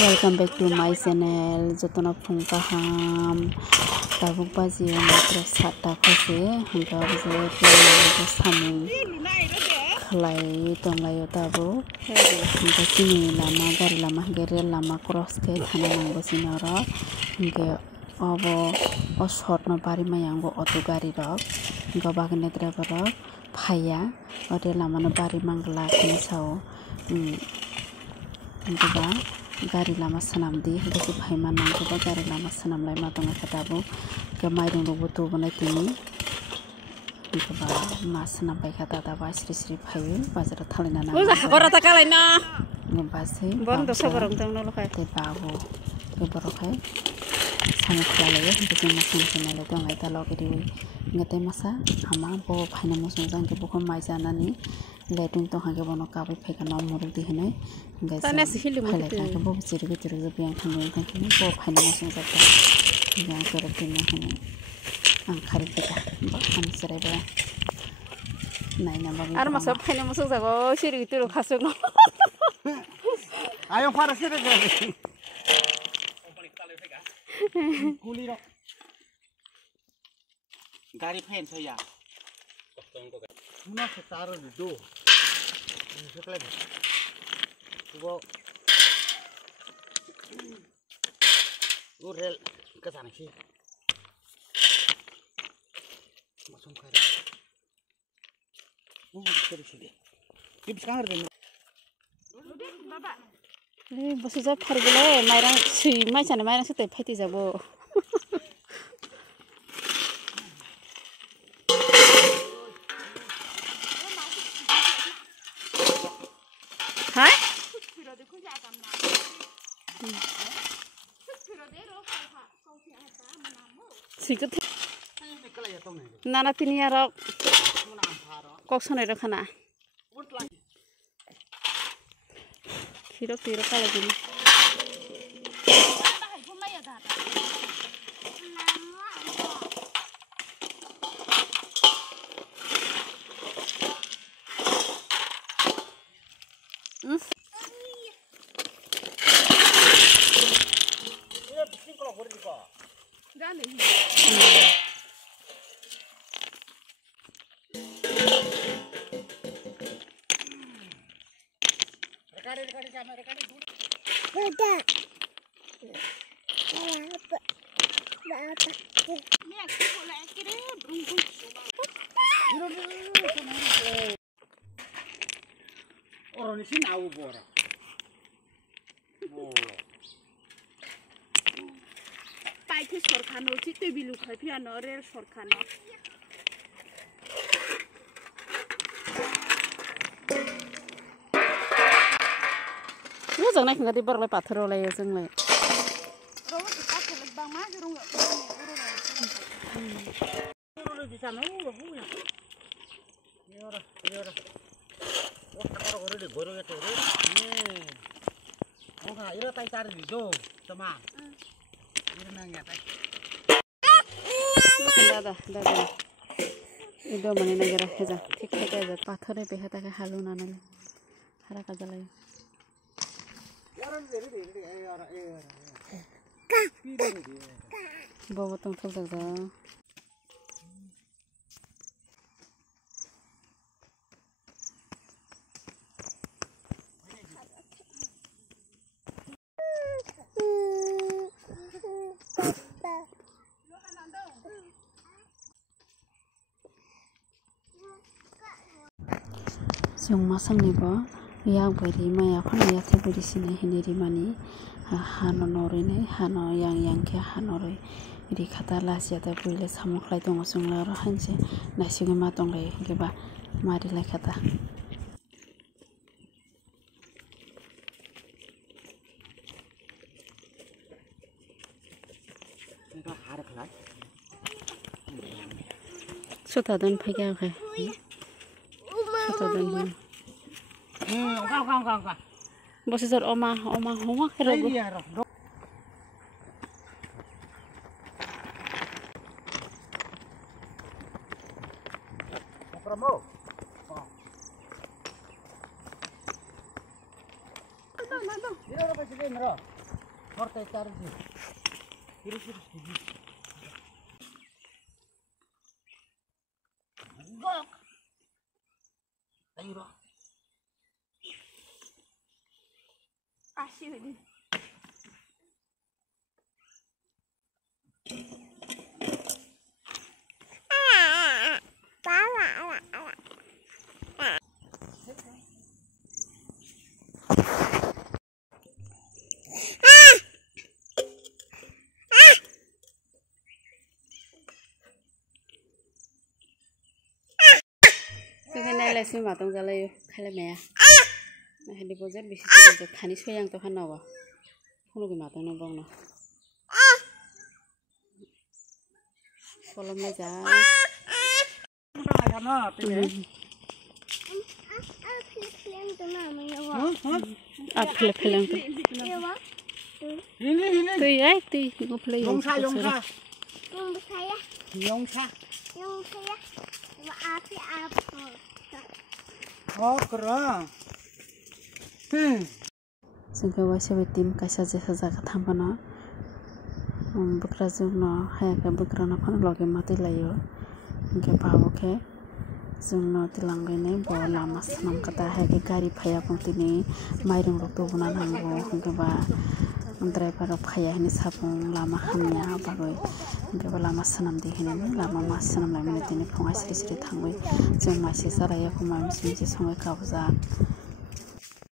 Welcome back to my channel. Jotona phung kaham tabuk baji matra satta khose hangka buje samung khlai tonglayo tabo hangka chini lama gari lama gerel lama cross ke thana nangbo sinoro hangke obo o short no bari mayangbo auto gari rok hangka bagane driver rok phaya ode lama no bari mangla kini sao hangka gari lama senam di hingga paiman nangkoba gari lama senam lai matong katabu ke maidong robo tu bonai tini hingga ma senam pai kata taba sri payu bazar thalina na uza hakora ta kalaina ngebase bon do sabarong tang no lokai te babu ke borokai samu khalaya hingga masan senale tong ai ta logiri ngate masa ama bo phaina musung jang ke boko mai janani letung tong hage bono kabai pheka no muruk di hene tane sihilu mo ke bo chiru yang thangeng thangeng bo phaina musung jata yang kerep dina hene ang khari pheka ba am serai ba nai na ba ar masa phaina musung jago siru turu khasuk no ayo para sire kuli ro gari fen saya Muna setara do sekali वो रेल के sana sih masuk ke terus sini tips kan ada baba bos जा फर गेले माइरं सै माइसाने माइरं सते फाइति जाबो हाय सिकत नाना तिनिया र कक्सने र खाना खिरो खिरो काले दिन orang ini tahu bora पाइ थे सरखानो चिते बिलु खाइफियानो रेल सरखानो मोजां नायखों गादि बरलाय पाथराव लायो जोंलाय ira tay cari di do teman ira nanya tay दादा दादा इदो मने नगरा हेजा ठीक ठीक हेजा पाथरे पे हेता के हालु नानाले हरा का जलाय बाबा तंग थल जा जों मासांनिबो याग बायदि माया फाननाया थेबोरि सिनाय हिनेरि मानि हानो नरैने हानो yang ke hanore ri khata lasiata buile samukhlai dong sungla ro hanse nasiga ma tonglai geba mari lai khata suta don phaiga khe suta don enggak bos sar oma homa khero go promo Ini apa sih ini, Bro? Korte cari sih. Iris. Gok. Ayo. Asyik ni. Cái này là xuyên bảo tông ra đây khai là mẹ này đi bao giờ bị xuyên khá ní xuyên tôi khăn nào à không được bị bảo tông nó bông nào kalau mẹ giá phê phê tùy ấy tùy có phê Yong sa. Oh, keren. Sehingga wajib tim kasih saja tambah no, bekerja no, hayaknya bekerja no kan lagi mati layu, hingga bawa ke, zono tilang ini bawa lama senam kata hayaknya gari payah pungtini, mairung waktu bulan hanggo, hingga bawa driver payah ini sabung lama hamnya bagai, hingga bawa lama senam di sini, lama mas senam lagi ini pungai seri-seri tangwe, zoom masih saraya kumai mesin sungai kawasan.